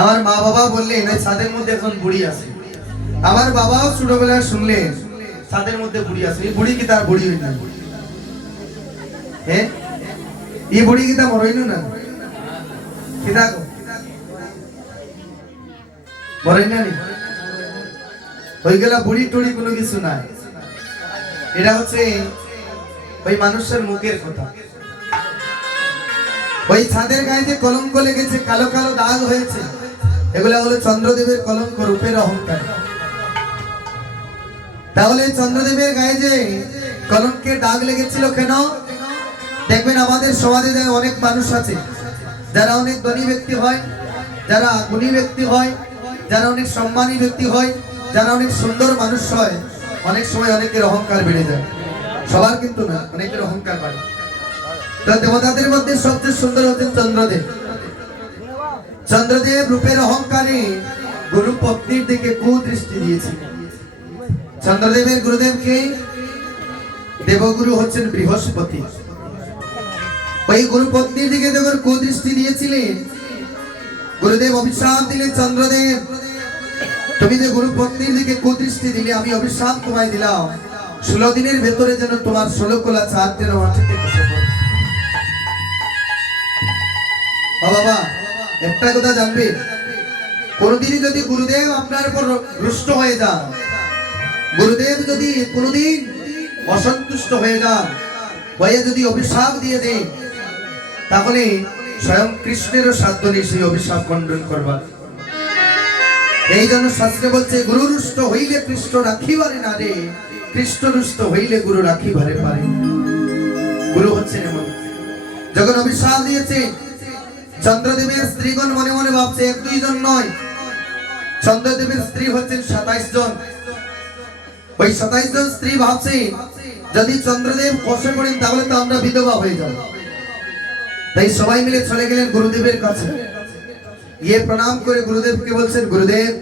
আমার মা বাবা বললেন এই ছাদের মধ্যে এখন বুড়ি আছে। আমার বাবাও ছোটবেলায় শুনলেন ছাদের মধ্যে বুড়ি আছে। এই বুড়ি কি তার বুড়ি হইল না? হ্যাঁ, এই বুড়ি কি তা মরইল না? কি থাকো মরই না, হয়ে গেল বুড়ি টুড়ি কোনো কিছু নাই। এটা হচ্ছে ওই মানুষের মুখের কথা। ওই ছাদের গায়ে যে কলঙ্ক লেগেছে, কালো কালো দাগ হয়েছে, এগুলা হলো চন্দ্রদেবের কলঙ্ক, রূপের অহংকার। তাহলে চন্দ্রদেবের গায়ে যে কলঙ্কের দাগ লেগেছিল কেন? দেখবেন আমাদের সমাজে অনেক মানুষ আছে যারা অনেক ধনী ব্যক্তি হয়, যারা গুণী ব্যক্তি হয়, যারা অনেক সম্মানী ব্যক্তি হয়, যারা অনেক সুন্দর মানুষ হয়, অনেক সময় অনেকের অহংকার বেড়ে যায়। সবার কিন্তু না, অনেকের অহংকার বাড়ে। তো দেবতাদের মধ্যে সবচেয়ে সুন্দর হচ্ছেন চন্দ্রদেব। চন্দ্রদেব রূপের অহংকারে গুরু পত্নীর দিকে কুদৃষ্টি দিয়েছে। চন্দ্রদেবের গুরুদেবকে দেবগুরু হচ্ছেন বৃহস্পতি। ওই গুরু পত্নীর দিকে যখন কুদৃষ্টি দিয়েছিলেন, গুরুদেব অভিশাপ দিলেন, চন্দ্রদেব তুমি যে গুরু পত্নীর দিকে কুদৃষ্টি দিলে, আমি অভিশাপ তোমায় দিলাম 16 দিনের ভেতরে যেন তোমার 16 কোলা চাঁদ যেন মাটিতে খসে পড়ে। বাবা একটা কথা জানবে, কোনদিনই যদি গুরুদেব আপনার উপর রুষ্ট হয়ে যান, গুরুদেব যদি কোনদিন অসন্তুষ্ট হয়ে যান, হয়ে যদি অভিশাপ দিয়ে দেন, তাহলে স্বয়ং কৃষ্ণেরও সাধ্য নেই সেই অভিশাপ খণ্ডন করবার। এই জন্য শাস্ত্রে বলছে, গুরু রুষ্ট হইলে কৃষ্ণ রাখিবারে না রে, কৃষ্ণ রুষ্ট হইলে গুরু রাখিবারে পারে। গুরু হচ্ছেন এমন। যখন অভিশাপ দিয়েছে, চন্দ্রদেবের স্ত্রীগণ মনে মনে ভাবছে 1-2 জন নয়, চন্দ্রদেবের স্ত্রী হচ্ছেন 27 জন। ওই 27 জন স্ত্রী ভাবছে যদি চন্দ্রদেব কষ্টে পড়েন তাহলে তো আমরা বিধবা হয়ে যাব। তাই সবাই মিলে চলে গেলেন গুরুদেবের কাছে। গিয়ে প্রণাম করে গুরুদেবকে বলছেন, গুরুদেব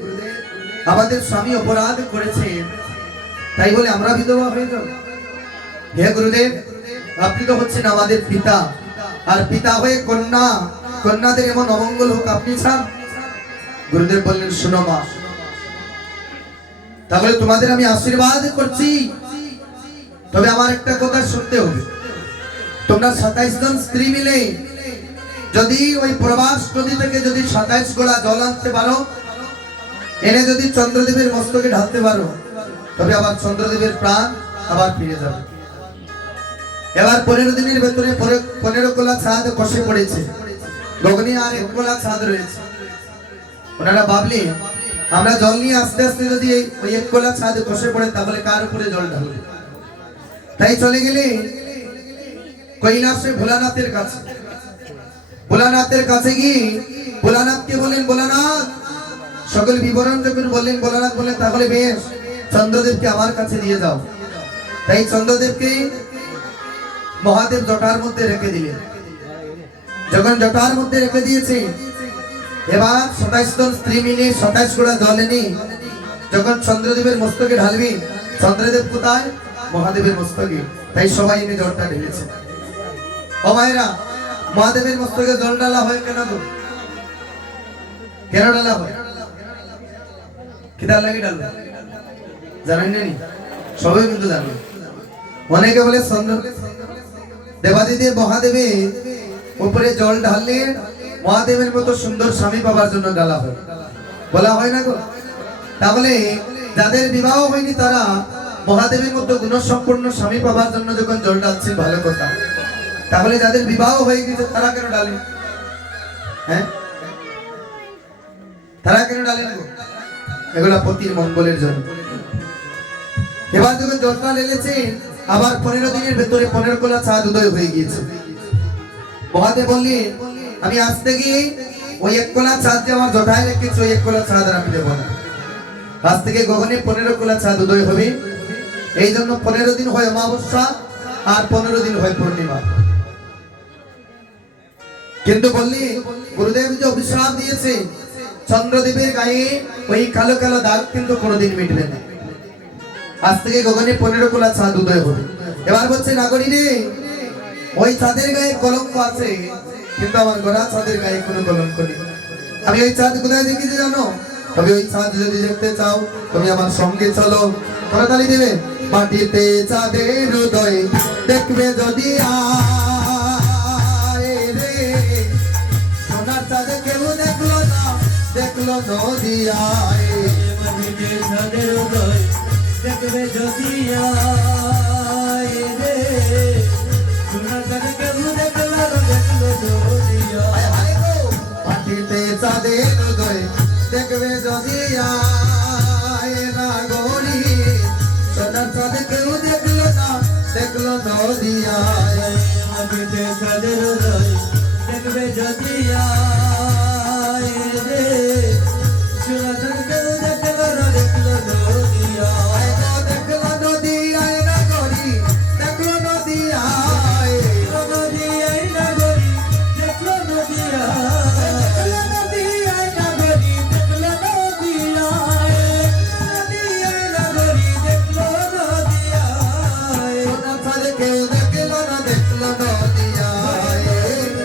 আমাদের স্বামী অপরাধ করেছে, তাই বলে আমরা বিধবা হয়ে যাব? হে গুরুদেব, আপনি তো হচ্ছেন আমাদের পিতা, আর পিতা হয়ে কন্যা, কন্যাদের এমন অমঙ্গল হোক আপনি চান? গুরুদেব বললেন, শোনো মা, তাহলে তোমাদের আমি আশীর্বাদ করছি, তবে আমার একটা কথা শুনতে হবে। তোমরা 27 জন স্ত্রী মিলে যদি ওই প্রবাস নদী থেকে যদি 27 গোলা জল আনতে পারো, এনে যদি চন্দ্রদেবের মস্তকে ঢালতে পারো, তবে আবার চন্দ্রদেবের প্রাণ আবার ফিরে যাবে। এবার 15 দিনের ভেতরে 15 গোলা ছাদ কষে পড়েছে, গগনে আর 1 গোলা ছাদ রয়েছে। ওনারা ভাবলে আমরা জল নিয়ে আস্তে আস্তে যদি ওই 1 গোলা ছাদ কষে পড়ে, তাহলে কার উপরে জল ঢালবে? তাই চলে গেলে কৈলাসে ভোলানাথের কাছে। ভোলানাথের কাছে গিয়ে ভোলানাথকে বললেন, ভোলানাথ সকল বিবরণ যখন বললেন, ভোলানাথ বললেন, তাহলে বেশ, চন্দ্রদেবকে আমার কাছে দিয়ে যাও। তাই চন্দ্রদেবকে মহাদেব জটার মধ্যে রেখে দিলেন। যখন জটার মধ্যে রেখে দিয়েছে, এবার 27 জন স্ত্রী মিলে 27 গোলা জল এনে যখন চন্দ্রদেবের মস্তকে ঢালবে, চন্দ্রদেব কোথায়? মহাদেবের মস্তকে। তাই সবাই এনে জলটা ঢেলেছে। ও ভাইরা, মহাদেবের মস্তকে জল ঢালা হয় কেন? কেন ঢালা হয়? কিদার লাগে ঢালা জানেন নি? সবাই কিন্তু জানো। অনেকে বলে দেবাদিদেব মহাদেবে উপরে জল ঢাললে মহাদেবের মতো সুন্দর স্বামী পাবার জন্য ঢালা হয়, বলা হয় না গো? তাহলে যাদের বিবাহ হয়নি তারা মহাদেবের মতো গুণসম্পন্ন স্বামী পাবার জন্য যখন জল ঢালছে, ভালো কথা। তাহলে যাদের বিবাহ হয়ে গেছে তারা কেন ঢালে? হ্যাঁ, তারা কেন ঢালে না গো? এগুলা পতির মঙ্গলের জন্য। এবার যখন জলটা ঢেলেছে, আবার 15 দিনের ভেতরে 15 গোলা চাঁদ উদয় হয়ে গিয়েছে। মহাদেব বললেন, আমি আজ থেকে ওই 1 গোলা চাঁদ যে আমার জটায় রেখেছি, ওই 1 গোলা চাঁদ আর আমি দেবো না। আজ থেকে গগনে 15 গোলা চাঁদ উদয় হবে। এই জন্য 15 দিন হয় অমাবস্যা আর 15 দিন হয় পূর্ণিমা। কিন্তু বললি গুরুদেব যে অভিশাপ দিয়েছে, চন্দ্রদেবের গায়ে ওই কালো কালো দাগ কিন্তু কোনোদিন মিটবে না। আজ থেকে গগনে 15 গোলা চাঁদ উদয় হবে। এবার বলছে, নাগরী রে, ওই চাঁদের গায়ে কলঙ্ক আছে, কিন্তু আমার গোরা চাঁদের গায়ে কোনো কলঙ্ক নেই। আমি ওই চাঁদ কোথায় দেখেছি জানো? তবে ওই চাঁদ যদি দেখতে চাও তুমি আমার সঙ্গে চলো। করতালি দেবে। মাটিতে চাঁদের উদয় দেখবে যদি আয় রে, সোনার চাঁদ কেউ দেখলো না, দেখলো নদিয়ায়। মাটিতে চাঁদের উদয় দেখবে যদি আয় রে, সোনার চাঁদ কেউ দেখলো না, দেখলো নদিয়ায়। হায় গো, মাটিতে চাঁদের উদয় দেখবে যদি আয় না গরি, সোনার চাঁদ কেউ দেখলো না, দেখলো নদিয়ায়। মাটিতে চাঁদের উদয় দেখবে যদি আয় রে, সোনার চাঁদ কেউ দেখলো না, দেখলো নদিয়ায়। হায় গো, দেখলো নদিয়ায় না গরি, দেখলো নদিয়ায়। নদিয়ায় নাগরী দেখলো নদিয়ায়, নদিয়ায় নাগরী দেখলো নদিয়ায়, নদিয়ায় নাগরী দেখলো নদিয়ায়। সোনার চাঁদ কেউ দেখলো না, দেখলো নদিয়ায়।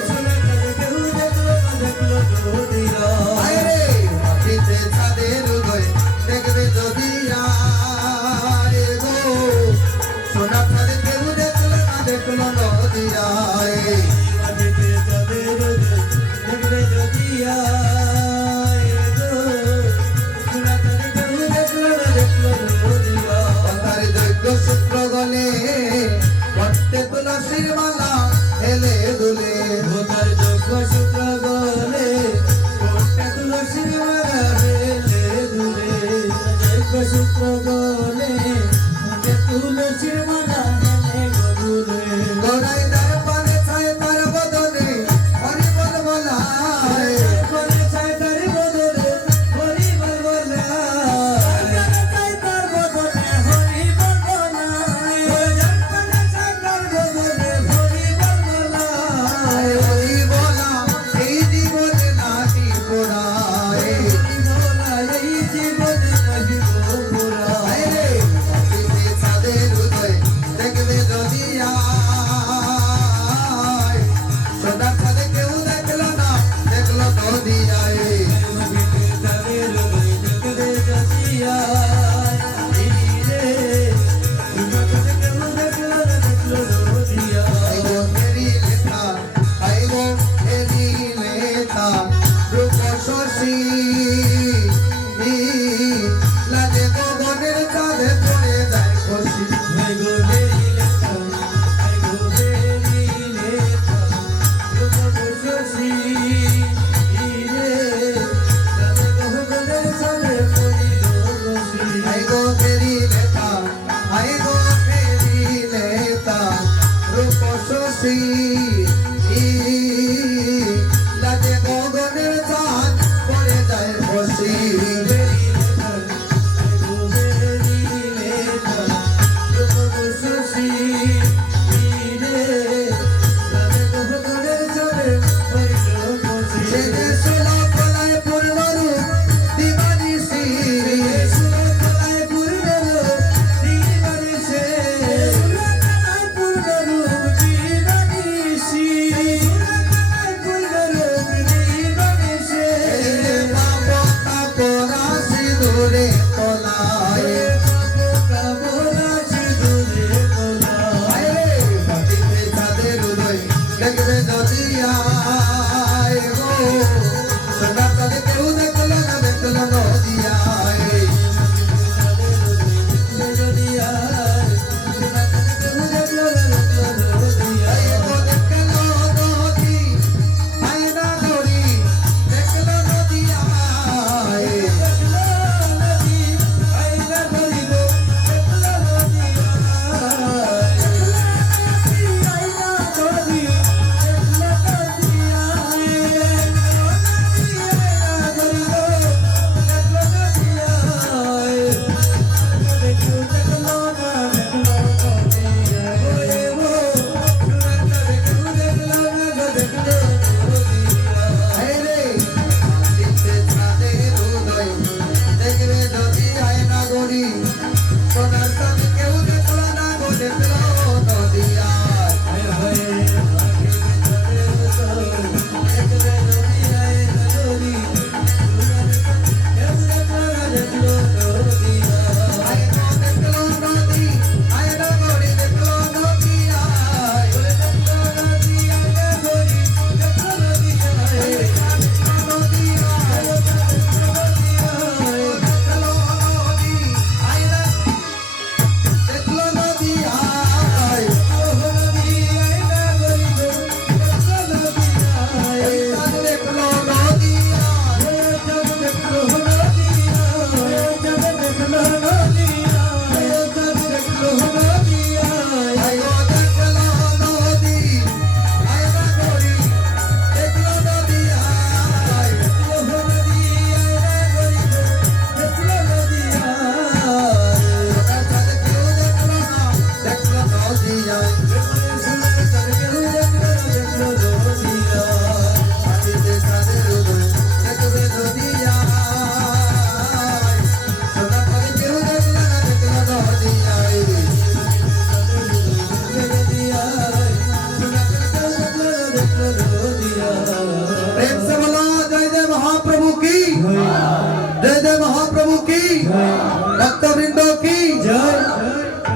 সোনার চাঁদ কেউ দেখলো না, দেখলো নদিয়ায়। হায় রে, মাটিতে চাঁদের উদয় দেখবে যদি আয় গো, সোনার চাঁদ কেউ দেখলো না, দেখলো নদিয়ায়। মাটিতে চাঁদের উদয় দেখবে যদি আয় গো, সোনার চাঁদ কেউ দেখলো না, দেখলো নদিয়ায়। কথার দৈত্য সূত্র গলে পড়তে তুলসীর মালা হেলে দুলে। ভোতার যোগ্য সূত্র গলে কোটে তুলসীর মালা হেলে দুলে, যোগ্য সূত্র গলে কোটে তুলসীর মালা হেলে গদুলে। গড়াই তার পানে ছায় তার বদনে হরি বল বলায়। কোনে চাই তার বদলে হরি বল বলায়, চাই তার বদলে হরি বল বলায়, কোনে চাই তার বদলে হরি বল বলায়। হরি বলা এই জীবনে নাহি পোড়ায়। এই জীবনে নাহি গোপুরা। হায় রে, মাটিতে চাঁদের উদয় দেখবে যদি আয়, সোনার চাঁদ কেউ দেখলো না, দেখলো নদিয়ায়। হায় গো মেরি লেখা, হায় গো মেরি লেখা, রূপ শশী লাজে গগনের চাঁদে পড়ে যায় খুশি। হায় গো মেরি লেখা, হায় গো মেরি লেখা, রূপ শশী লাজে গগনের চাঁদ পড়ে যায় খুশি।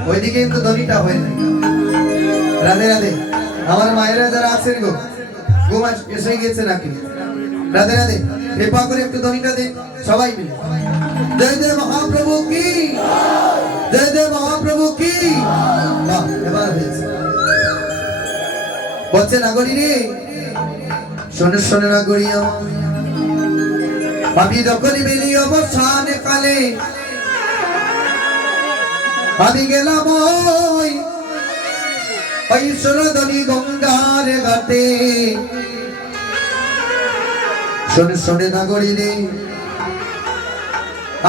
ওইদিকে কিন্তু ধ্বনিটা হয় না। রাধে রাধে। আমার মায়েরা যারা আছেন গো, ঘুম এসে গেছে নাকি? রাধে রাধে। কৃপা করে একটু ধ্বনিটা দিন সবাই মিলে। জয় দেব মহাপ্রভু কি, জয় দেব মহাপ্রভু কি। বাহ, এবার হয়েছে। বলছে নাগরী রে, শোনে শোনে নাগরী আমার, আমি যখন বেলি অবসান কালে আমি গেলাম ওই সুরধনী গঙ্গার ঘাটে। শোনে শোনে নাগরী রে,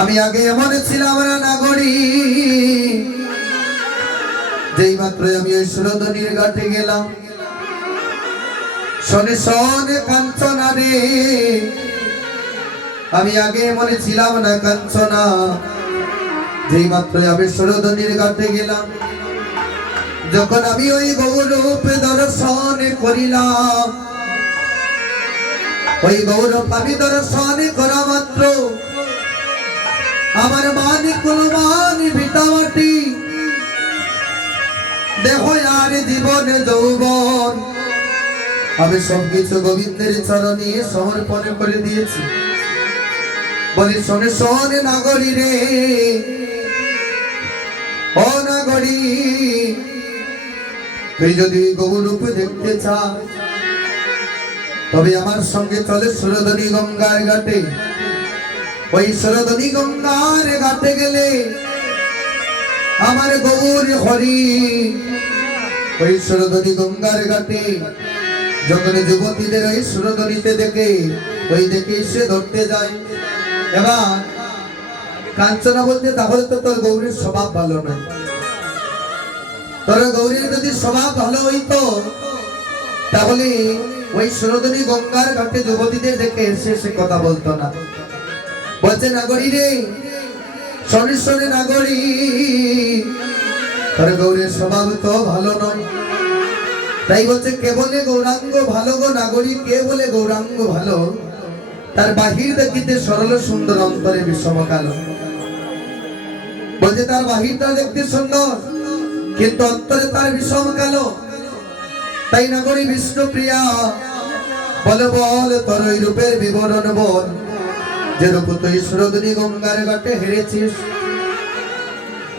আমি আগে এমন ছিলাম না নাগরী, যেই মাত্র আমি ওই সুরধনীর ঘাটে গেলাম। শোনে শোনে কাঞ্চনা রে, আমি আগে মনে ছিলাম না কাঞ্চনা, যেই মাত্র আমি সুরধনীর ঘাটে গেলাম। যখন আমি ওই গৌরূপ দর্শন করিলাম, ওই গৌরব আমি দর্শন করা মাত্র আমার মান কুলমান ভিটামাটি, দেহ আর জীবন যৌবন আমি সবকিছু গোবিন্দের চরণে সমর্পণ করে দিয়েছি। বলি শোনে শোনে নাগরী রে, ও নাগরী, তুই যদি গৌরূপ দেখতে চাস তবে আমার সঙ্গে চলে সুরধনী গঙ্গার ঘাটে। ওই সুরধনী গঙ্গার ঘাটে গেলে আমার গৌর হরি, ওই সুরধনী গঙ্গার ঘাটে যখন যুবতীদের ওই সুরধনীতে দেখে, ওই দেখে সে ধরতে যায়। এবার কাঞ্চনা বলতে, তাহলে তো তোর গৌরীর স্বভাব ভালো নয়। তোর গৌরীর যদি স্বভাব ভালো হইতো তাহলে ওই সুরধনী গঙ্গার ঘাটে যুবতীদের দেখে এসে সে কথা বলতো না। বলছে নাগরী রে, শোনে শোনে নাগরী, তোর গৌরীর স্বভাব তো ভালো নয়। তাই বলছে কে বলে গৌরাঙ্গ ভালো গো নাগরী, কে বলে গৌরাঙ্গ ভালো, তার বাহির দেখিতে সরল সুন্দর, অন্তরে বিষম কালো। বলছে তার বাহিরটা দেখতে সুন্দর কিন্তু অন্তরে তার বিষম কালো। তাই নাগরী বিষ্ণু প্রিয়া, বলে বল তোর ওই রূপের বিবরণ বল, যে রূপ তুই সুরধনী গঙ্গার ঘাটে হেরেছিস।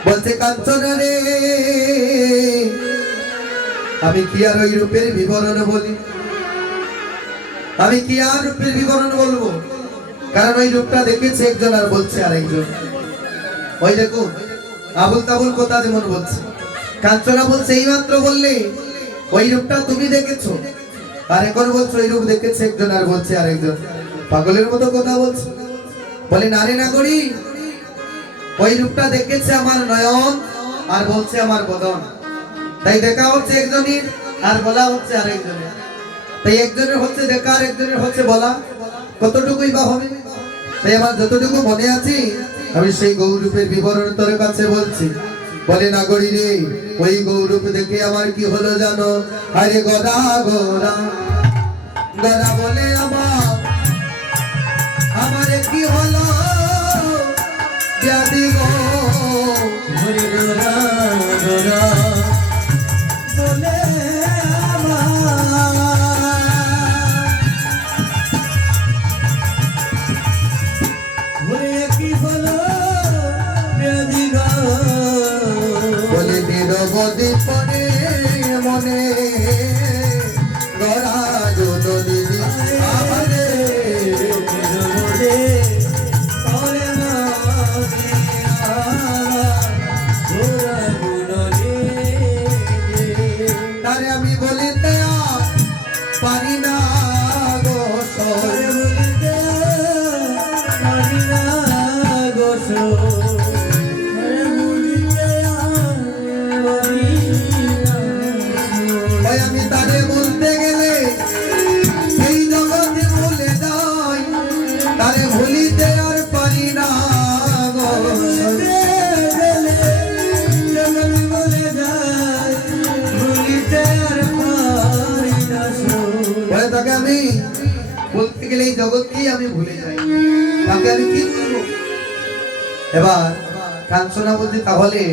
বলছে কাঞ্চনা রে, আমি কি আর ওই রূপের বিবরণ বলি, আমি কি আর রূপের বিবরণ বলবো, কারণ ওই রূপটা দেখেছে একজন আর বলছে আরেকজন। ওই দেখো আবুল তাবুল কথা যেমন বলছে, কাঞ্চনা বলছে এই মাত্র বললে ওই রূপটা তুমি দেখেছো, আর এখন বলছো ওই রূপ দেখেছে একজন আর বলছে আরেকজন। পাগলের মতো কথা বলছে। বলে না রে নাগরী, ওই রূপটা দেখেছে আমার নয়ন আর বলছে আমার বদন। তাই দেখা হচ্ছে একজনের আর বলা হচ্ছে আরেকজনের। তাই একজনের হচ্ছে দেখা আর একজনের হচ্ছে বলা, কতটুকুই বা হবে। তাই আমার যতটুকু মনে আছে আমি সেই গৌরূপের বিবরণ তোর কাছে বলছি। বলে নাগরী রে, ওই গৌরূপ দেখে আমার কি হলো জানো, আরে গদা গোরা গদা বলে আমার কি হলো ব্যাধি গো, হরি গোরা গোরা বলে কি হলো ব্যাধি গো। বলে নিরবধি পরে মনে গড়া যত দিদি আমারে, তারে আমি বলিতে পারি না গো, তারে বলিতে পারি না গো, তারে বলিতে পারি না। ভাই আমি তারে বলতে গেলে এই জগতে ভুলে যাই, তারে ভুলিতে আর পারি না গো। বলে তাকে আমি বলতে গেলে এই জগৎকেই আমি ভুলে যাই, তাকে আমি কি বলবো। এবার কাঞ্চনা বলতে, তাহলে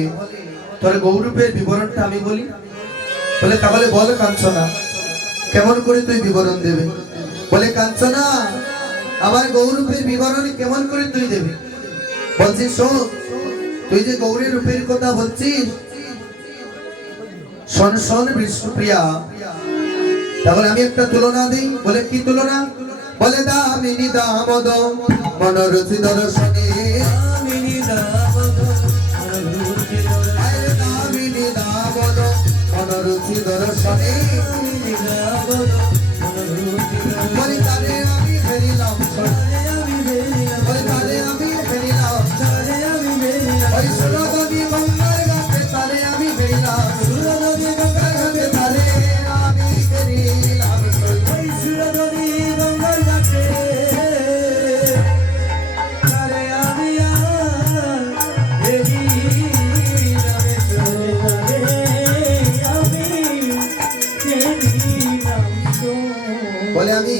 তোর গৌরূপের বিবরণটা আমি বলি। বলে তাহলে বল কাঞ্চনা, কেমন করে তুই বিবরণ দেবে? বলে কাঞ্চনা, আমার গৌরূপের বিবরণ কেমন করে তুই দেবে? বলছিস শোন, তুই যে গৌরী রূপের কথা বলছিস, শোন শোন বিষ্ণুপ্রিয়া, তাহলে আমি একটা তুলনা দিই। বলে কি তুলনা? বলে দামিনী দামোদ মনোরথী দর্শনে, দামিনী দামোদ মনোরথী দর্শনে, দামিনী দামোদ মনোরথী দর্শনে, দামিনী দামোদ মনোরথী দর্শনে, বলে তারে আমি ফেরিলাম, তারে আমি বেরিলাম, বলে তারে আমি ফেরিলাম, তারে আমি বেরিলাম, ওই সুরনদী গঙ্গার ঘাটে তারে আমি ফেরিলাম, সুরনদী গঙ্গার ঘাটে, তারে আমি ফেরিলাম, ওই সুরনদী গঙ্গার ঘাটে, তারে আমি বেরিলাম, তারে আমি বেরিলাম। বলে আমি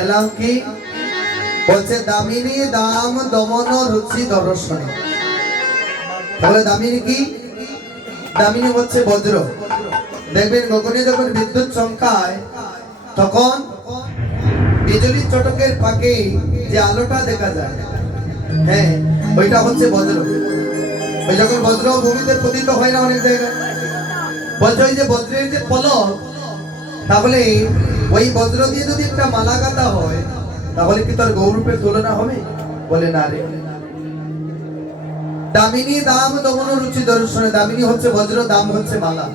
এলাম কি? বলছে দামিনী দাম দমন রুচি দর্শনে। তাহলে দামিনী কি? দামিনী হচ্ছে বজ্র। দেখবেন গগনে যখন বিদ্যুৎ চমকায়, তখন বিজলি চটকের ফাঁকে যে আলোটা দেখা যায়, হ্যাঁ, ওইটা হচ্ছে বজ্র। ওই যখন বজ্র ভূমিতে পতিত হয় না অনেক জায়গায়, বলছে ওই যে বজ্রের যে পলক, তাহলে ওই বজ্র দিয়ে যদি একটা মালা গাঁথা হয়, তাহলে কি তোর গৌরূপের তুলনা হবে? বলে না রে। দামিনী দাম দমন রুচি দর্শনে, দামিনী হচ্ছে বজ্র, দাম হচ্ছে মালা।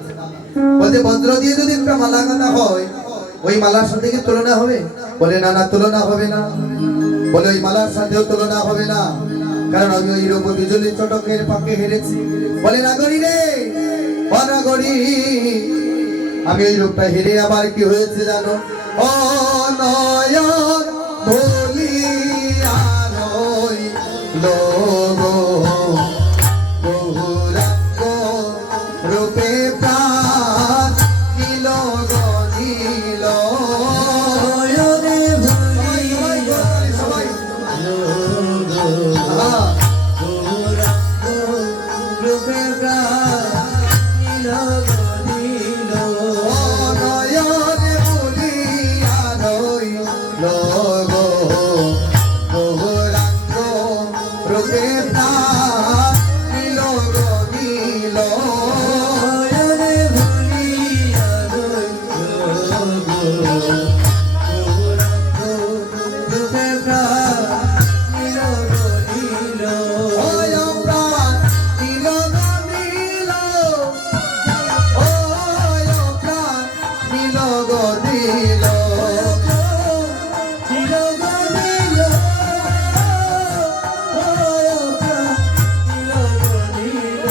বলছে বজ্র দিয়ে যদি একটা মালা গাঁথা হয়, ওই মালার সাথে কি তুলনা হবে? বলে না, না তুলনা হবে না। বলে ওই মালার সাথেও তুলনা হবে না, কারণ আমি ওই রূপ বিজলি চটকের পাকে হেরেছি। বলে নাগরী রে, ও নাগরী, আমি ওই রূপটা হেরে আবার কি হয়েছে জানো? ও নয়ন ভুলিয়া রইল গো, গৌরাঙ্গ রূপে প্রাণ নিল গো নিল। নয়নে ভুলিয়া সবাই গৌরাঙ্গ রূপে প্রাণ নিল গো নিল। নয়নে ভুলিয়া রইল গো, গৌরাঙ্গ রূপে প্রাণ নিল গো নিল। নয়নে ভুলিয়া রইল গো, গৌরাঙ্গ রূপে প্রাণ নিল গো নিল। ওয় প্রাণ নিল গো নিল, ওয় প্রাণ নিল গো নিল। নিল গো নিল, ওয় প্রাণ নিল গো নিল।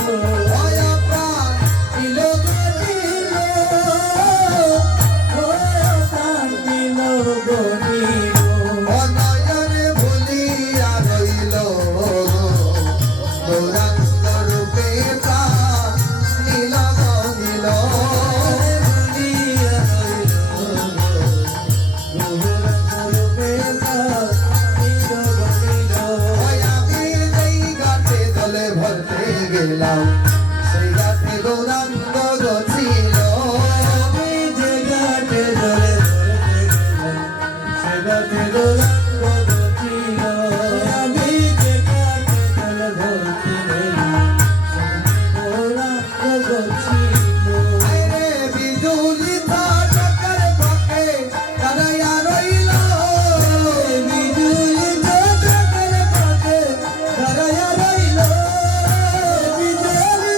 ওয় প্রাণ নিল গো নিল, ওয় প্রাণ নিল গো নিল। নয়নে ভুলিয়া রইল গো, গৌরাঙ্গ রূপে প্রাণ নিল গো নিল। ভুলিয়া রইল গো, গৌরাঙ্গ রূপে প্রাণ নিল গো নিল। ওই আমি যেই ঘাটে জলে ভরতে গেলাম, সেই ঘাটে গৌরাঙ্গ গো ছিল। আমি যে ঘাটে জলে ধরতে গেলাম, সে ঘাটে গৌরাঙ্গ গো ছিল। আমি যে ঘাটে জলে ধরতে গেলাম, সেখানে গৌরাঙ্গ গো ছিল। আরে বিজুলি চটকের ফাঁকে দাঁড়াইয়া রইল, বিজুলি চটকের ফাঁকে দাঁড়াইয়া রইল, বিজুলি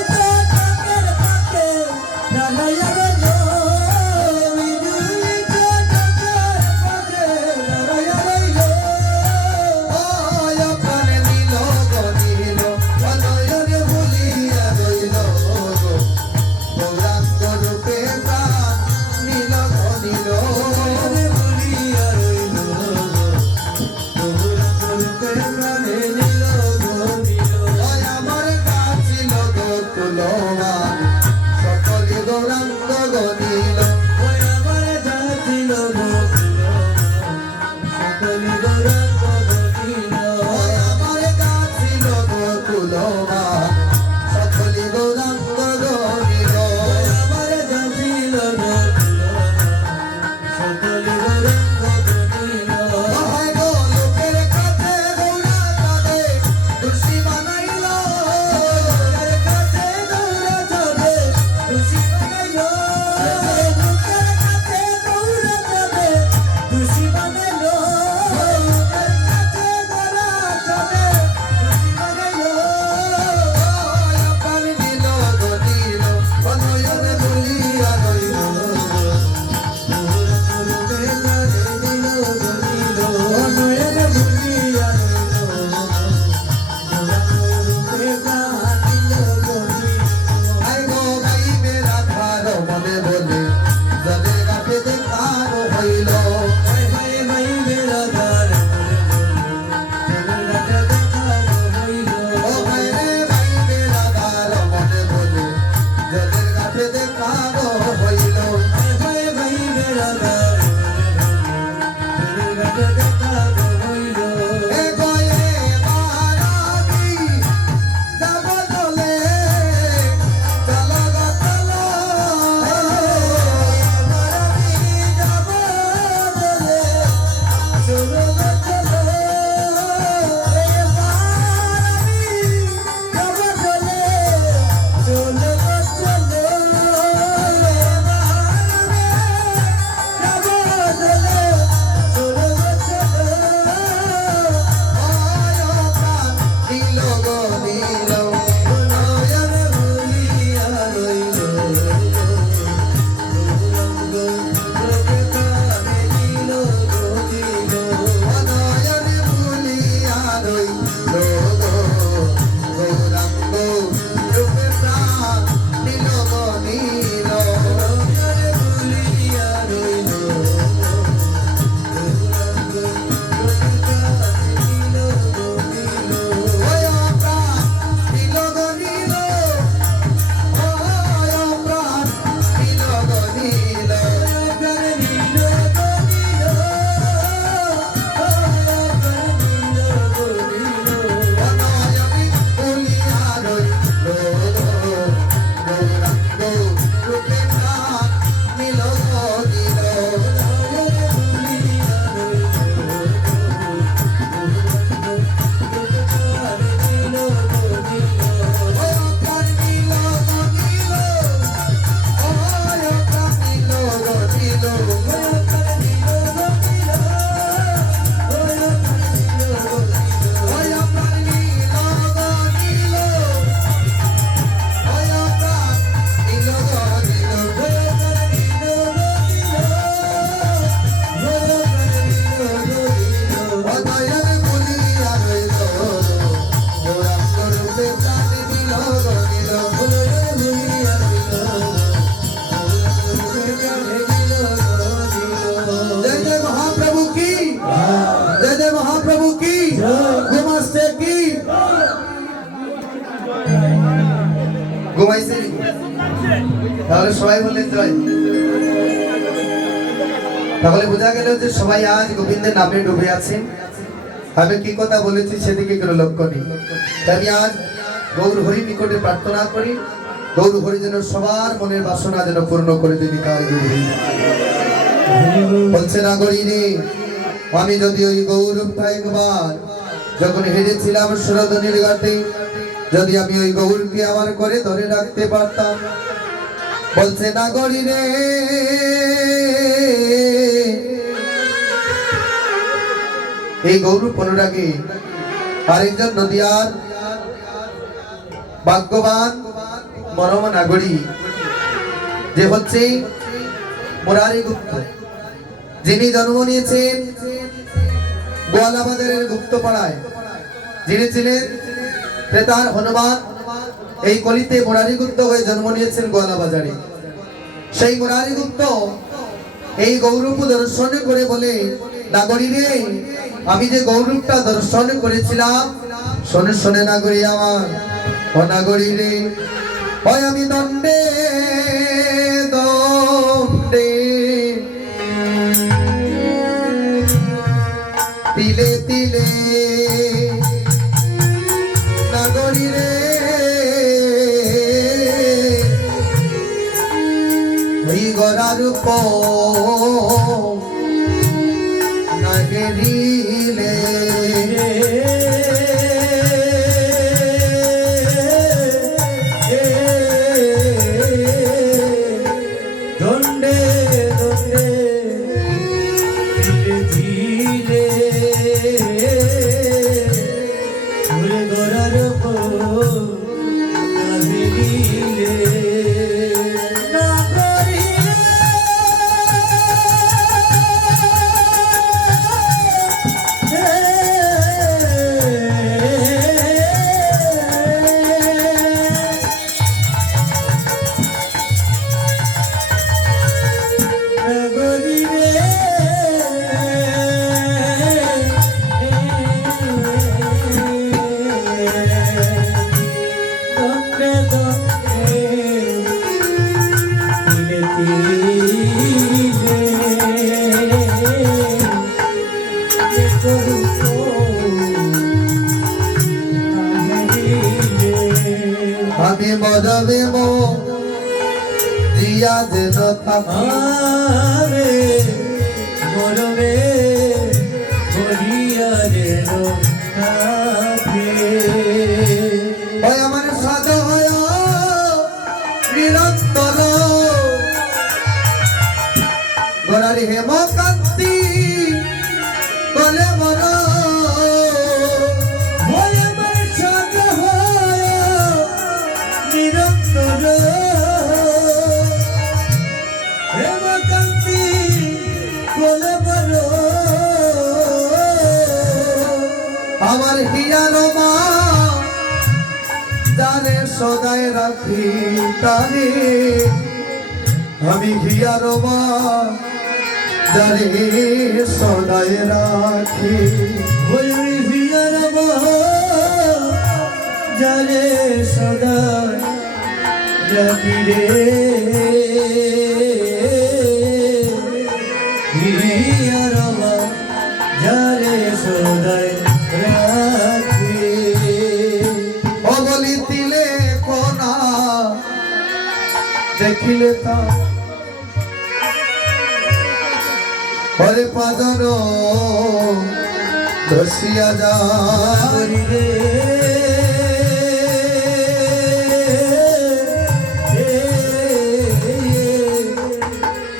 ঘুমাইছে তাহলে সবাই বললেন জয়। তাহলে বোঝা গেল যে সবাই আজ গোবিন্দের নামে ডুবে আছেন। আমি কি কথা বলেছি সেদিকে কোনো লক্ষ্য নেই। আমি আজ গৌর হরি নিকটে প্রার্থনা করি, গৌর হরি যেন সবার মনের বাসনা যেন পূর্ণ করে দিবি। বলছে না গরি রে, আমি যদি ওই গৌরবটা একবার যখন হেরেছিলাম সুরধনির ঘাটে, যদি আমি ওই গৌরকে আমার করে ধরে রাখতে পারতাম। বলছে না গরি রে, এই গৌরব অনুরাগে আরেকজন নদিয়ার ভাগ্যবান মরম নাগরী যে হচ্ছে মুরারি গুপ্ত, যিনি জন্ম নিয়েছেন গোয়ালাবাজারের গুপ্তপাড়ায়, যিনি ছিলেন প্রেতার হনুমান। এই কলিতে মুরারি গুপ্ত হয়ে জন্ম নিয়েছেন গোয়ালাবাজারে। সেই মুরারি গুপ্ত এই গৌরব দর্শন করে বলে, নাগরী রে, আমি যে গৌরবটা দর্শন করেছিলাম, শোনে শোনে নাগরী আমার, ও নাগরী রে, ওই আমি দণ্ডে দণ্ডে তিলে তিলে নাগরী রে, ওই গড়ার নাগরিলে দণ্ডে দণ্ডে ধীরে ধীরে ঘুরে গড়ার নাগরিলে আমি মরবে মো দিয়া যেন আরে মরবে হরিয়ারে ওই আমার সাদ হয় নিরন্তর গড়ার হেমকান্তি বলে মর, আমার সাদ হয় নিরন্তর হেমকান্তি বলে বলো আমার হিয়ার মা জানে সদায় রাখি তারে, আমি হিয়ার মা জানে সদায় রাখি, ওই হিয়ার মা জানে সদা রাখি রে, হিয়ার মা জানে সদায় রাখি। ও বলি তিলে কোনা দেখিলে তা পরে পাদর ধসিয়া যায় রে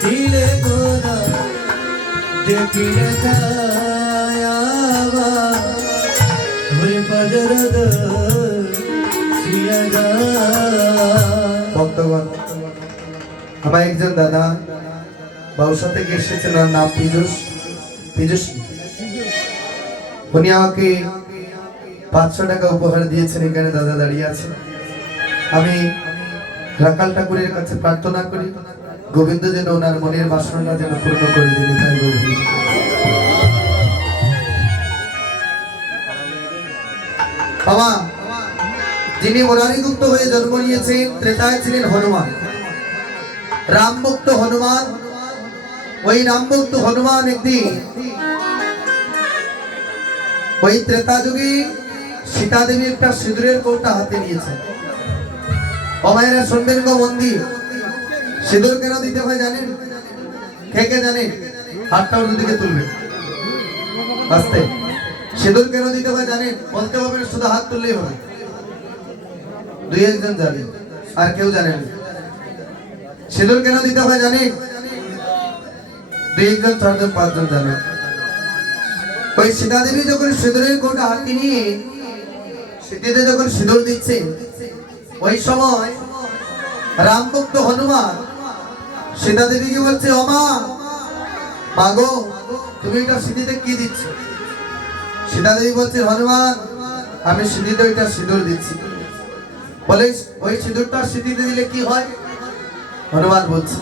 দিলে গোনা দেখিলে ছায়াবা হয়ে পদরদ সিয়াগা। ভক্তগণ, আমার একজন দাদা বাউসা থেকে এসেছেন, ওনার নাম পীযুষ। উনি আমাকে 500 টাকা উপহার দিয়েছেন। এখানে দাদা দাঁড়িয়ে আছেন। আমি রাকাল ঠাকুরের কাছে প্রার্থনা করি, গোবিন্দ যেন ওনার মনের বাসনা যেন পূর্ণ করে দিবে। তাই বলবি বাবা, যিনি মুরারিগুপ্ত হয়ে জন্ম নিয়েছেন ত্রেতায় ছিলেন হনুমান, রামভক্ত হনুমান। ওই রামভক্ত হনুমান একদিন ওই ত্রেতা যুগে সীতা দেবী একটা সিঁদুরের কৌটা হাতে নিয়েছেন। অমায়েরা শুনবেন গো মন্দির, সিঁদুর কেন দিতে হয় জানেন? কে কে জানেন? হাতটা ওর দিকে তুলবে আস্তে। সিঁদুর কেন দিতে হয় জানেন? বলতে হবে না, শুধু হাত তুললেই হবে। দুই একজন জানে, আর কেউ জানেন? সিঁদুর কেন দিতে হয় জানেন? দুই একজন, চারজন, পাঁচজন জানে। ওই সীতা দেবী যখন সিঁদুরের কৌটা হাতে নিয়ে সীতাতে যখন সিঁদুর দিচ্ছে, ওই সময় রামভক্ত হনুমান সীতা দেবীকে বলছে, ওমা মাগো তুমি এটা সিঁথিতে কি দিচ্ছ? সীতা দেবী বলছে, হনুমান আমি সিঁথিতে ওইটা সিঁদুর দিচ্ছি। বলে ওই সিঁদুরটা সিঁথিতে দিলে কি হয়? হনুমান বলছে।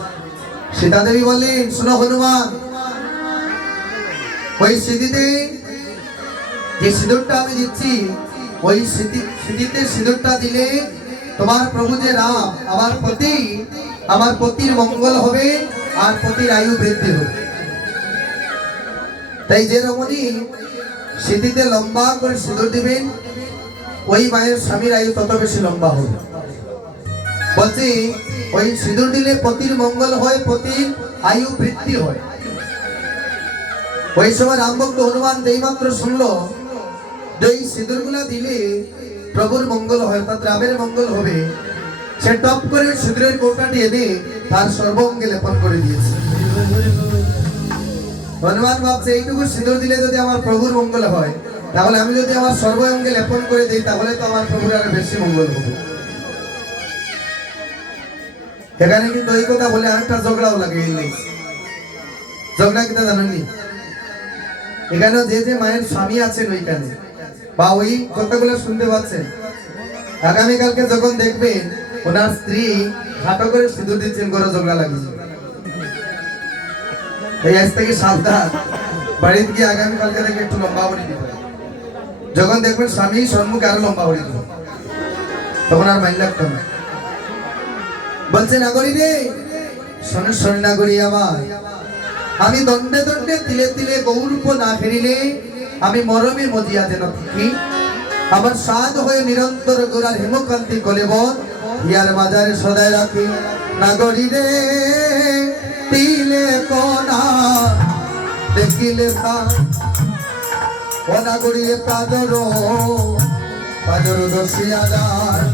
সীতা দেবী বললেন, শোনো হনুমান, ওই সিঁথিতে যে সিঁদুরটা আমি দিচ্ছি, ওই সিঁথিতে সিঁদুরটা দিলে তোমার প্রভু যে রাম আমার পতির মঙ্গল হবে আর পতির আয়ু বৃদ্ধি হবে। তাই যে রমণী সিঁথিতে লম্বা করে সিঁদুর দিবেন, ওই মায়ের স্বামীর আয়ু তত বেশি লম্বা হবে। বলছি ওই সিঁদুর দিলে পতির মঙ্গল হয়, পতির আয়ু বৃদ্ধি হয়। ওই সময় রামভক্ত হনুমান যেই মাত্র শুনলো যে এই সিঁদুরগুলা দিলে প্রভুর মঙ্গল হয়, অর্থাৎ রামের মঙ্গল হবে, সে টপ করে সিঁদুরের কৌটাটি এনে তার সর্বাঙ্গে লেপন করে দিয়েছে। হনুমান ভাবছে, এইটুকু সিঁদুর দিলে যদি আমার প্রভুর মঙ্গল হয়, তাহলে আমি যদি আমার সর্বাঙ্গে লেপন করে দিই, তাহলে তো আমার প্রভুর আরো বেশি মঙ্গল হবে। এখানে কিন্তু ওই কথা বলে আরেকটা ঝগড়াও লাগে। ঝগড়া কিনা জানেননি? এখানে যে মায়ের স্বামী আছেন ওইখানে বা ওই কথাগুলো শুনতে পাচ্ছেন, আগামীকালকে যখন দেখবেন ওনার স্ত্রী হাঁটো করে সিঁদুর দিচ্ছেন, করে ঝগড়া লাগিয়েছে। এই আজ থেকে সাবধান, বাড়িতে গিয়ে আগামীকালকে থেকে একটু লম্বা বড়ি দিতে। যখন দেখবেন স্বামী সম্মুখে আরো লম্বা বড়ি দিল, তখন আর মাইন লাগতো না। বলছে, নাগরী রে, সনেশ্বরী নাগরী আমার, আমি দণ্ডে দণ্ডে তিলে তিলে গৌরূপ না ফেরিলে আমি মরমে মজিয়া যেন থাকি। আমার সাধ হয়ে নিরন্তর গোড়ার হেমকান্তি কলেবর ইয়ার বাজারে সদাই রাখি। নাগরী রে তিলে কোনা দেখিলে ও নাগরী পাদর পাদর দশিয়া যায়।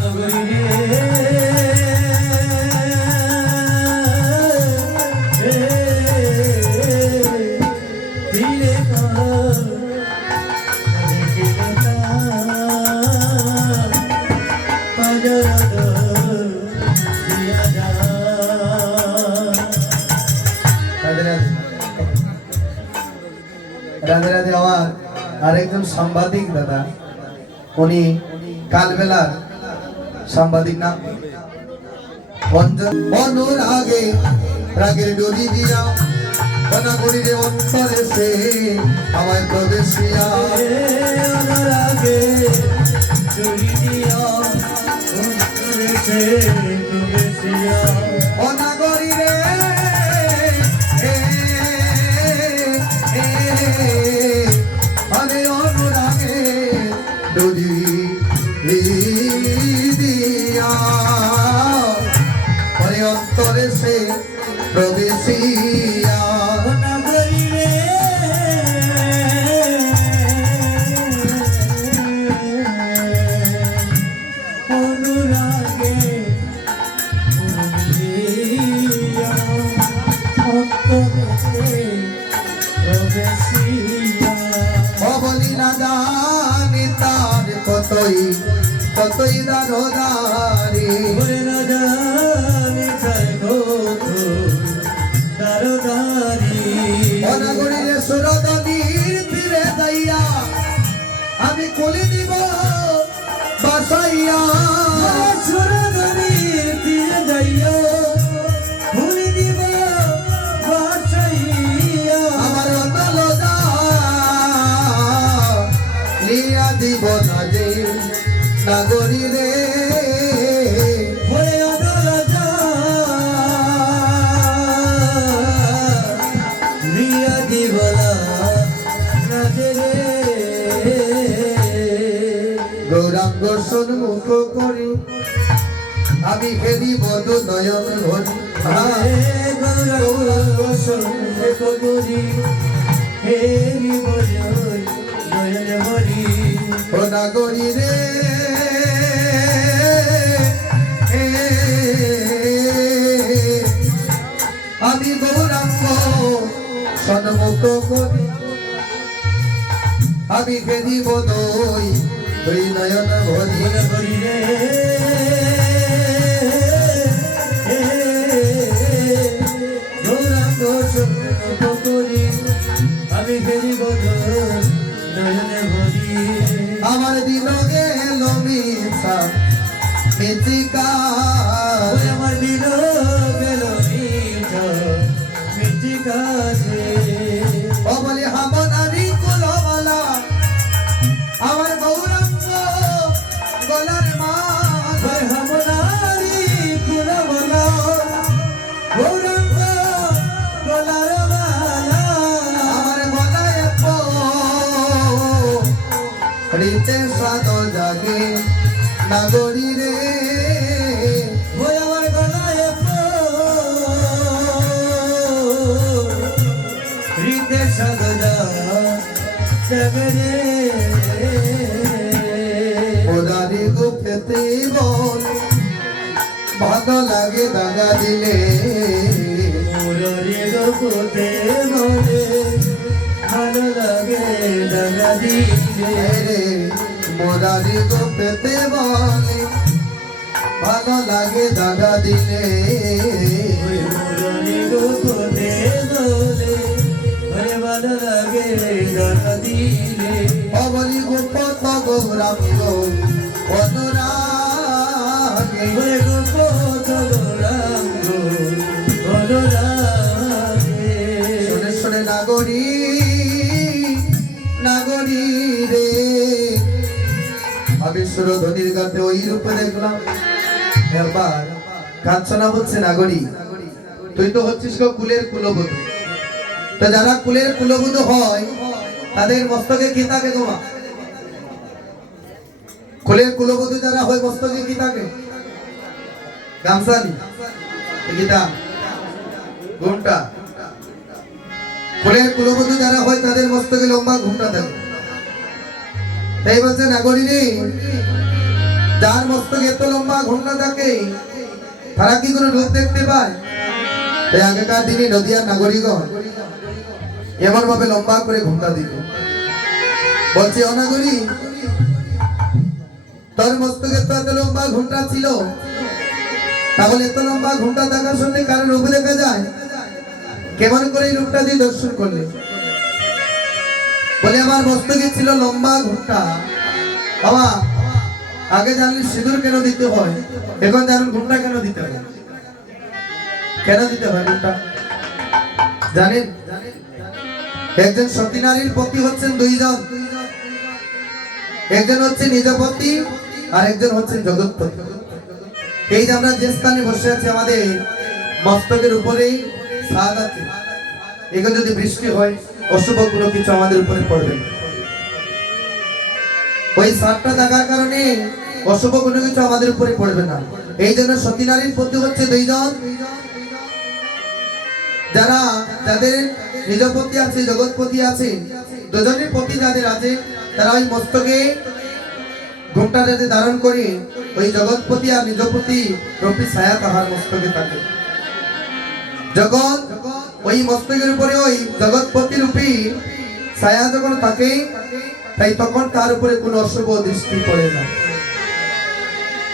রাধে রাধে। আমার আরেকজন সাংবাদিক দাদা, উনি কালবেলার সাংবাদিক নাম অনুরাগে রাগের ডলি দিয়া কনাগরিরে অন্তরে সে আমায় প্রবেশিয়া। অনুরাগে ডলি দিয়া অন্তরে সে প্রবেশিয়া। অনাগরিরে আরে অনুরাগে ডলি দিয়া পরে অন্তরে সে প্রবেশিয়া। নগরীরে অনুরাগে অবলি না জানি তার কতই কতই দারোদারি। অনাগরীরে সুরদনীর তীরে যাইয়া আমি কলি দিব বাসাইয়া। সুরদনীর তীরে যাইয়া কলি দিব বাসাইয়া। আমার অনলদা লিয়া দিব না যে নাগরী রে। গৌরাঙ্গ সন্মুখ করি আমি হেরি বদ নয়ন ভরি গৌরাঙ্গ সন্মুখ করি হেরি বদন নয়ন ভরি ও নাগরী রে আমি গৌরাঙ্গ সন্মুখ করি আমি হেরি বদই দুই নয়ন ভরি ভরি রে গৌরাঙ্গ সন্মুখ করি আমি হেরি বদন নয়ন ভরি আমার দিন গেল মিছা মিথিকা আমার দিন গেল মিঠি কাছে ও বলি হামনারি কুলমালা আমার গৌরাঙ্গ গলার মালা হামনারি কুলমালা গৌরাঙ্গ গলার মালা আমার গলায় হৃতে স্বাদ জাগে নাগরী রে ওই আমার গলায় হৃদয় সাগরা জাগরে ওদারি গুপ্তে বলে ভালো লাগে দাগা দিলে মুররি গোপতে মনে ভালো লাগে দাগা দিলে রে মোরারি গুপ্তে বলে ভালো লাগে দাগা দিলে ওই মুররি গোপতে বলে ওরে ভালো লাগে দাগা দিলে অবলি গোপত গৌরাঙ্গ অনুরাগে ওরে গোপত গৌরাঙ্গ অনুরাগে শুনে শুনে নাগরী নাগরী রে আমি সুরধ্বনির গাতে ওই রূপে দেখলাম একবার কাঞ্চনা বলছে নাগরী তুই তো হচ্ছিস গো কুলের কুলবধূ তো যারা কুলের কুলবধূ হয় তাদের মস্তকে কি থাকে গো মা? কুলের কুলবধূ যারা হয় মস্তকে কি থাকে? গামছা নি গীতা ঘুমটা। কুলের কুলবধূ যারা হয় তাদের মস্তকে লম্বা ঘুমটা থাকে। তাই বলছে নাগরী রে যার মস্তকে এত লম্বা ঘুমটা থাকে তারা কি কোনো রূপ দেখতে পায়? তাই আগেকার দিনে নদিয়ার নাগরিকগণ এমন ভাবে লম্বা করে ঘুমটা দিত। বলছে অনাগরী তোর মস্তকে তো এত লম্বা ঘুমটা ছিল, তাহলে এত লম্বা ঘুমটা দেখার সঙ্গে কারো রূপ দেখা যায়? কেমন করে এই রূপটা দিয়ে দর্শন করলে? বলে আমার মস্তকে ছিল লম্বা ঘুমটা। বাবা আগে জানলে সিঁদুর কেন দিতে হয়, এখন জানুন ঘুমটা কেন দিতে হয়? কেন দিতে হয় ঘুমটা জানেন? একজন সতী নারীর পতি হচ্ছেন দুইজন, একজন হচ্ছে নিজপতি আর একজন হচ্ছেন জগৎপতি। এই যে আমরা যে স্থানে বসে আছি আমাদের মস্তকের উপরেই ছাদ আছে, এখন যদি বৃষ্টি হয় অশুভ কোনো কিছু আমাদের উপরে পড়বে না। ওই ছাদটা থাকার কারণে অশুভ কোনো কিছু আমাদের উপরে পড়বে না। এই জন্য সতী নারীর পতি হচ্ছে দুইজন, যারা যাদের নিজপতি আছে জগৎপতি আছে, দুজনের পতি যাদের আছে তারা ওই মস্তকে ঘোমটা যাতে ধারণ করে ওই জগৎপতি আর নিজপতি রূপী ছায়া তাহার মস্তকে থাকে। যখন ওই মস্তকের উপরে ওই জগৎপতি রূপী ছায়া যখন থাকে তাই তখন তার উপরে কোনো অশুভ দৃষ্টি পড়ে না।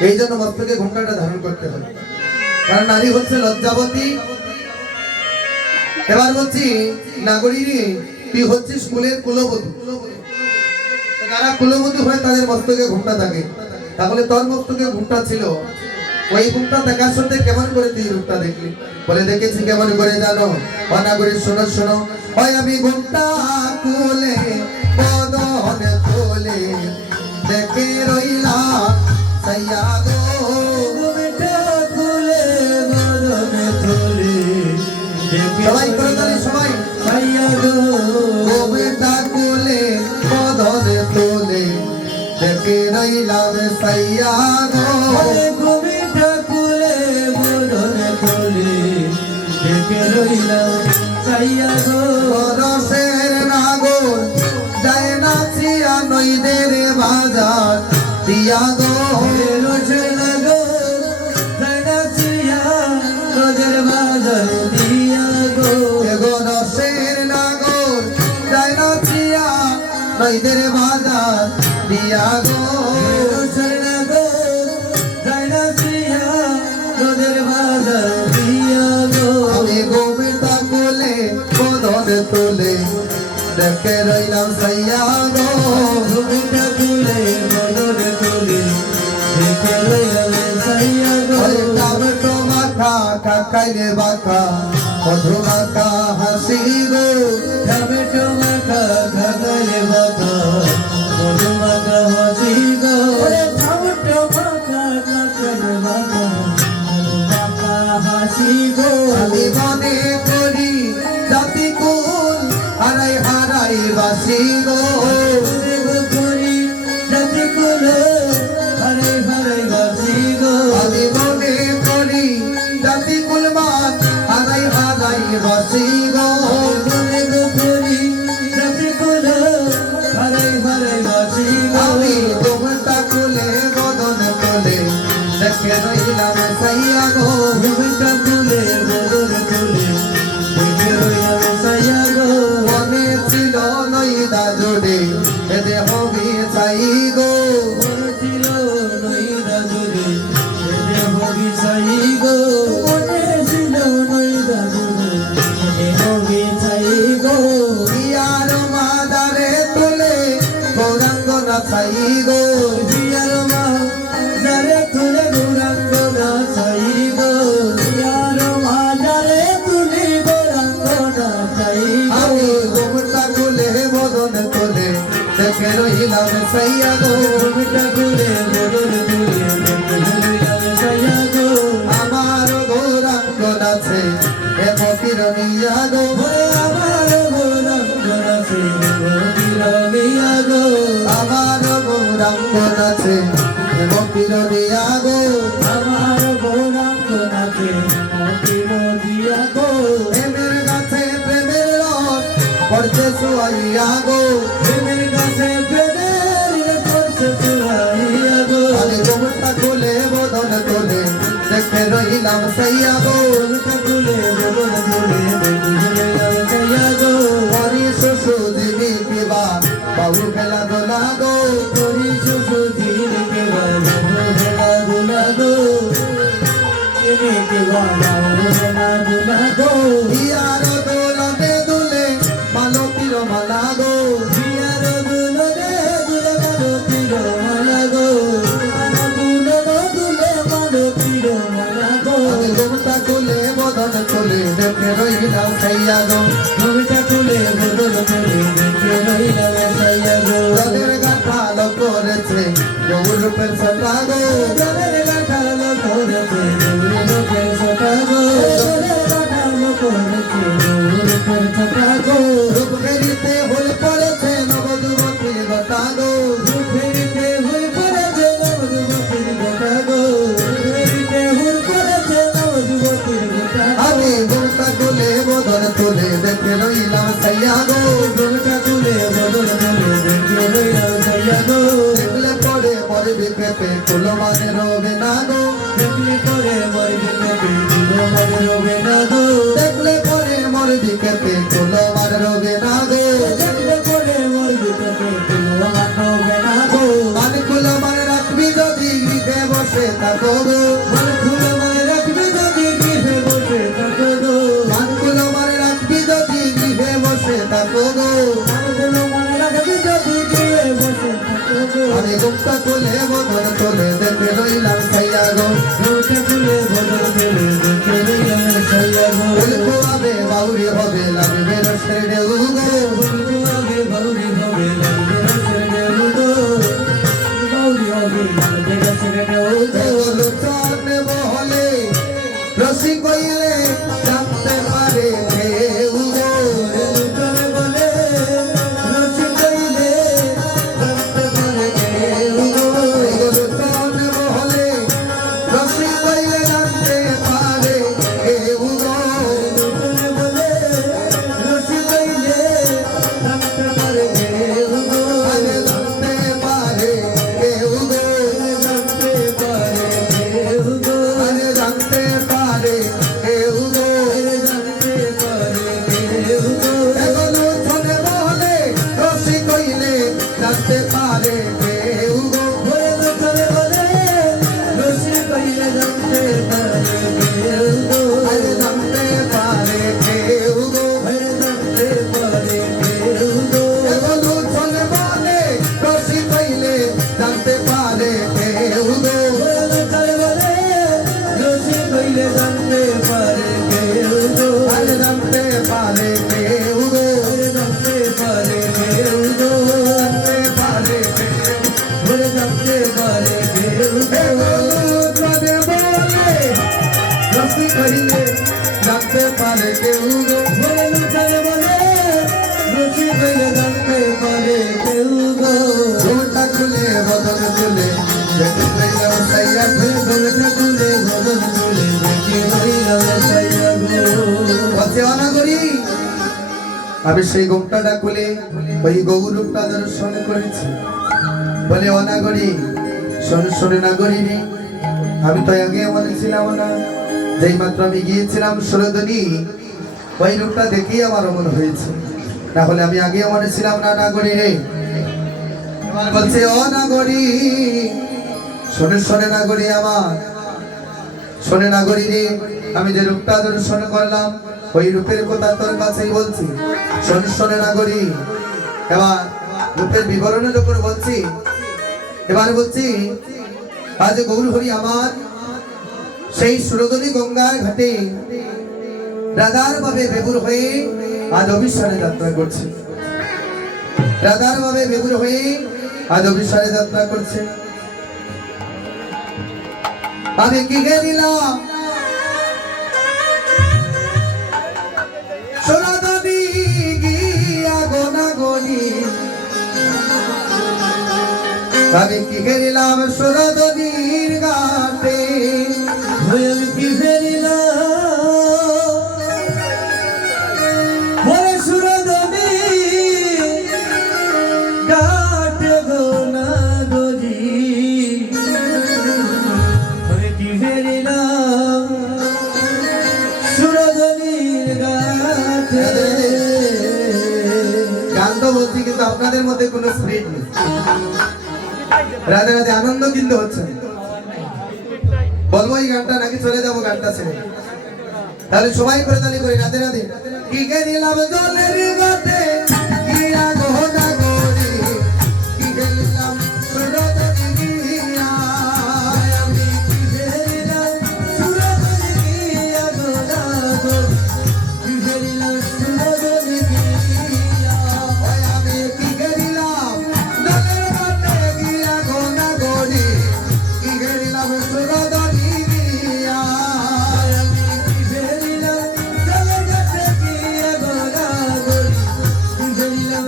এই জন্য মস্তকে ঘোমটাটা ধারণ করতে হয়, কারণ নারী হচ্ছে লজ্জাবতী। এবার বলছি নাগরী রে তুই হচ্ছিস কুলের কুলবধূ, যারা কুলবধূ হয় তাদের মস্তকে ঘুমটা থাকে, তাহলে তোর মস্তকে ঘুমটা ছিল, ওই ঘুমটা দেখার সঙ্গে কেমন করে তুই রূপটা দেখলি? বলে দেখেছি কেমন করে জানো? নাগরী শোনো শোনো, ওই আমি ঘুমটা কুলে বদনে তোলে দেখে রইলাম সাইয়া গো। সবাই করে তাহলে সবাই গোবেটা কোলে বদনে তোলে দেখে রইলাম রইলাম সাইয়া গো ওরে তুমি ঠাকুরে বদন তোলে দেখে রইলাম সাইয়া গো রসের নাগর যায় নাচিয়া নইদের বাজার দিয়া গো রসের নাগর যায় নাচিয়া রোজের বাজার দিয়া গো এগো রসের নাগর যায় নাচিয়া নইদের বাজার দিয়া গো রসের নাগর যায় নাচিয়া রোজের বাজার দিয়া গো আমি গোবিন্দা কোলে বদন তোলে দেখে রইলাম সাইয়া গো তুমি ঠাকুরে বদন তোলে দেখে রইলাম সাইয়া গো ওরে টমেটো মাখা কাকাইরে বাঁকা মধু মাখা হাসি গো টমেটো মাখা খাগালে বাঁকা মধু মাখা হাসি গো টমেটো মাখা খাগালে বাঁকা মধু মাখা হাসি গো আমি মনে করি জাতি কুল হারাই হারাই বাসি গো করি জাতি কুলো হরে হরে বাসি গো আমি মনে করি জাতি কুল মান হারাই হারাই বাসি গো মনে করি জাতি কুলো হরে হরে বাসি গো আমি গোবিন্দা কুলে বদন তোলে দেখে রইলাম সাইয়া গো গোবিন্দা কুলে বদন তুলে দেখে রইলাম সাইয়া গো মনে ছিল নইদা জোড়ে এ দেহ চাই গো মনে ছিল নইদা জুড়ে এদে হবি সাই গো মনে ছিল নইদা জুড়ে এদে হবি সাই গো ইয়ার মাদারে তোলে গৌরাঙ্গ না চাই গো জিয়ার মা যারে তুলে গৌরাঙ্গ না সাই গো জিয়ার মা যারে তুলি গৌরাঙ্গ না সাই গো আমি গোবিন্দা কুলে বদন তোলে দেখে রইলাম সাইয়া গো গোবিন্দা কুলে বদন তুলে দেখে রইলাম সাইয়া গো আমার গৌরাঙ্গ নাচে এ মতির নিয়া গো ওরে আমার গৌরাঙ্গ নাচে মতির নিয়া গো আমার গৌরাঙ্গ নাচে এ মতির নিয়া গো আমার গৌরাঙ্গ নাচে মতির দিয়া গো প্রেমের গাছে প্রেমের রস পড়ছে সুয়াইয়া গো প্রেমের কাছে প্রেমের করছে চুরাইয়া গো আমি গোবিন্দা কুলে বদন তোলে দেখে রইলাম সাইয়া গো গোবিন্দা কুলে বদন তুলে দেখে রইলাম সাইয়া গো হরি শুশু দিবি কিবা বাবু খেলা দোলা গো করি শুধু দিনকে বাবু হেলা দুলা গো দিনকে বাবু হেলা দুলা গো ইয়ার দোলনে দুলে মালতীর মালা গো জিয়ার দুলনে দুলে মালো তীর মালা গো দুলনে দুলে মালো তীর মালা গো আমি গোবিন্দা কুলে বদন তোলে দেখে রইলাম সাইয়া গো গোবিন্দা কুলে বদন তুলে দেখে রইলাম সাইয়া গো জলের গাঁঠাল করেছে গৌরূপের সটা গো জলের গাঁঠাল করেছে গৌরূপের ছটা গো জলের গাঁঠাল করেছে গৌরূপের ছটা গো রূপ ফেরিতে হল পড়েছে নবযুবতীর গটা গো ফেরিতে হুল করেছে নবযুবতীর গোটা গো ফেরিতে হুল করেছে নবযুবতীর গোটা আমি গোবিন্দা কুলে বদন তোলে দেখে রইলাম সাইয়া গো গোটা তুলে বদল তুলে দেখে রইলাম সাইয়া গো দেখলে পরে মরবি পেপে কুলো মানে রবে না গো দেখলে পরে মরবে কবি দিল মরে রবে না গো দেখলে পরে মরবি পেপে কুলো মানে রবে না গো দেখলে পরে মরবে কবি দিল মরে রবে না গো মানে কুলো মানে রাখবি যদি গৃহে বসে থাকো গো মন খুলে মনে রাখবে যদি গৃহে বসে থাকো গো মান কুলো মানে রাখবি যদি গৃহে বসে থাকো গো মন খুলে মনে রাখবে যদি গৃহে বসে থাকো গো আমি গুপ্তা কুলে বদন তোলে দেখে রইলাম সাইয়া গো গোটা তুলে বদল তুলে দেখে রইলাম সাইয়া গো বলবো আবে বাউরি হবে লাগবে রসের ঢেউ গো বলবো আগে বাউরি হবে লাগবে রসের ঢেউ গো বাউরি হবে লাগবে রসের ঢেউ গো বলো চান বহলে রসি কইলে জানতে পারে ঢেউ গো চলে বলে রসি কইলে জানতে পারে ঢেউ গো পারে কেউ গো লোকের বলে রসি কইলে জানতে পারে কেউ গো আর জানতে পারে কেউ গো জানতে পারে কেউ গো জানতে পারে কেউ বলে জানতে পারে কেউ হে গো গো যদি বলে রসি করিলে জানতে পারে কেউ গো বলে লোকের বলে রসি কইলে জানতে পারে কেউ গো ঝোলটা খুলে বদল খুলে দেখে লইলাম সাইয়া গো গলটা তুলে বদল তুলে দেখে লইলাম সাইয়া গো বলছে অনাগরি আমি সেই গোমটাটা খুলে ওই গৌরূপটা দর্শন করেছি বলে অনাগরি শোন শোনে নাগরিনী আমি তো আগে মনে ছিলাম না যেই মাত্র আমি গিয়েছিলাম সুরদনী ওই রূপটা দেখেই আমার মনে হয়েছে না হলে আমি আগে মনে ছিলাম না নাগরী রে এবার বলছে অনাগরি শোনে শোনে নাগরী আমার শোনে নাগরী রে আমি যে রূপটা দর্শন করলাম ওই রূপের কথা তোর কাছেই বলছি শোনে শোনে নাগরী এবার রূপের বিবরণের উপর বলছি এবার বলছি আজ গৌর হরি আমার সেই সুরদনী গঙ্গার ঘাটে রাধার ভাবে বেবুর হয়ে আজ অভিসারে যাত্রা করছে রাধার ভাবে বেবুর হয়ে আজ অভিসারে যাত্রা করছে আমি কি গেলাম সুরদনী গিয়া গোনাগনি আমি কি গেলাম সুরদনীর ঘাটে হয়ে আমি কি ফেরিলাম বলে সুরদনী কাটে গো না গজি আমি কি ফেরিলাম সুরদনীর গাছে গান তো বলছি কিন্তু আপনাদের মধ্যে কোনো স্পিরিট নেই রাধে রাধে আনন্দ কিন্তু হচ্ছে না। বলবো এই গানটা নাকি চলে যাবো গানটা ছেড়ে তাহলে সবাই করে তালি করি রাধে রাধে কি গে নিলাম জলের গতে গিয়া গহনা গরি কি গে নিলাম সুরদনী গিয়া আমি কি ফেরিলাম সুরদনী গিয়া গো না গজি কি ফেরিলাম সুরদনী গিয়া ওই আমি কি গে নিলাম জলের গতে গিয়া গহনা গরি কি গে নিলাম সুরদনী গিয়া আমি কি ফেরিলাম চলে গেছে গিয়া গো না গজি কি ফেরিলাম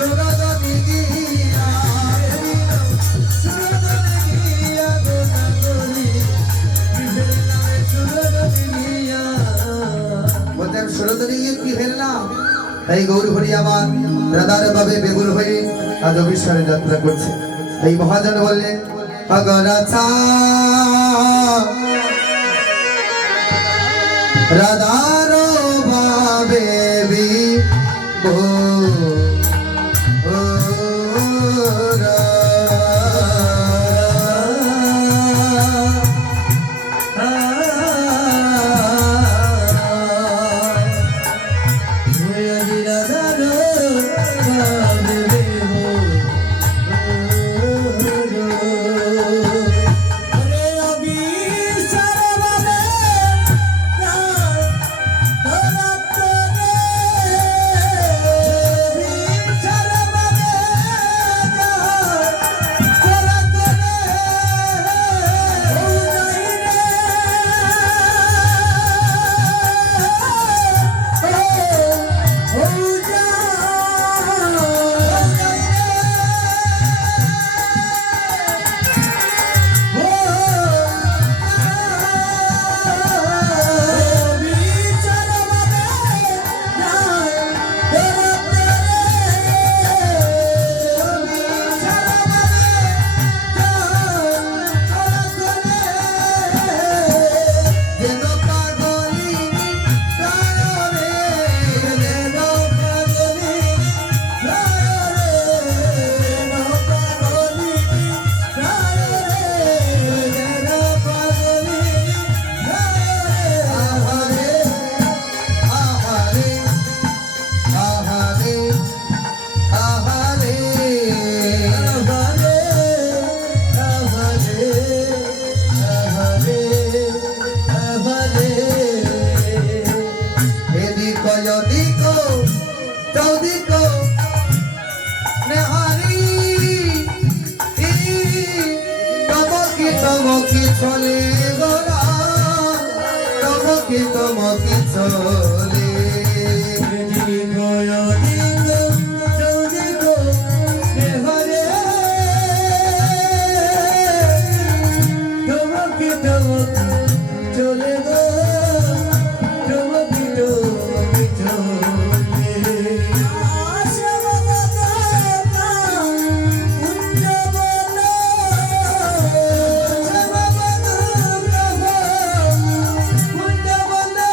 সুরদনি গিয়া সুরদনে গিয়া গোনা করি বিভের নামে সুরদনে গিয়া বলতেন সুরদনি গিয়ে কি ফেললাম তাই গৌর হরি আমার রাধার ভাবে বেগুল হয়ে আজ অবিশ্বাসে যাত্রা করছে এই মহাজন বললেন অগরাছা রাধার ভাবে চলে গোরা তমকি তমকি চলে চলে গো চমকি চমকি চলে আশা বাবা কুঞ্জ বলো আশা বাবা কুঞ্জ বলো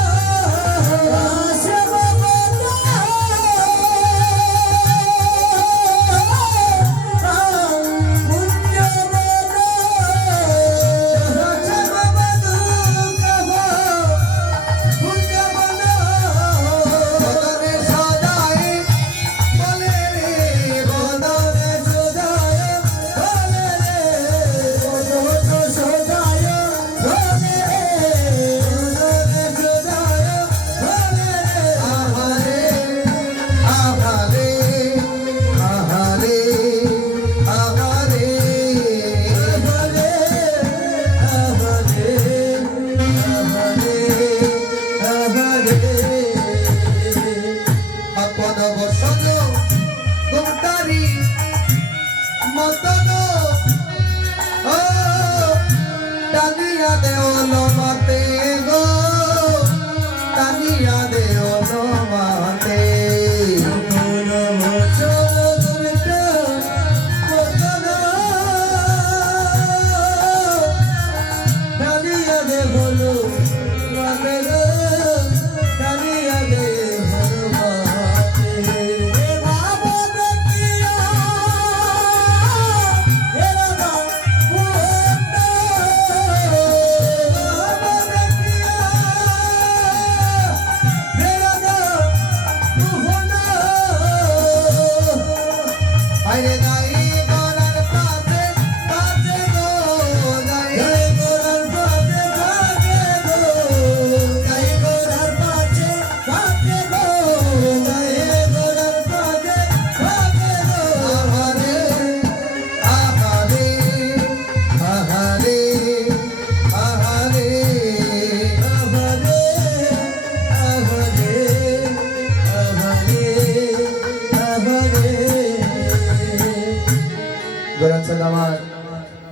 গোরাচাঁদ আমার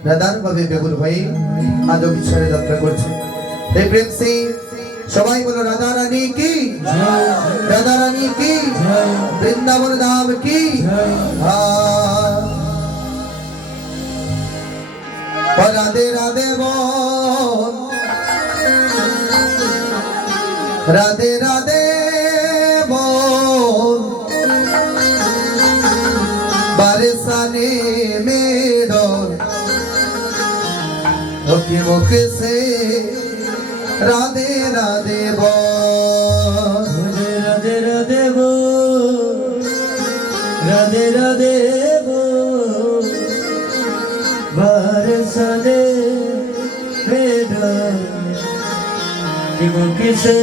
রাধার ভাবে বেগুল হয়ে আজও বিচারে যাত্রা করছে। এই প্রেম সিং সবাই বলো রাধা রানী কি, রাধা রানী কি, বৃন্দাবন ধাম কি। রাধে রাধে বল, রাধে রাধে বল, बरसाने में डोल मुख मुख से राधे राधे बोल, राधे राधे बोल, राधे राधे बोल, बरसाने में डोल मुख से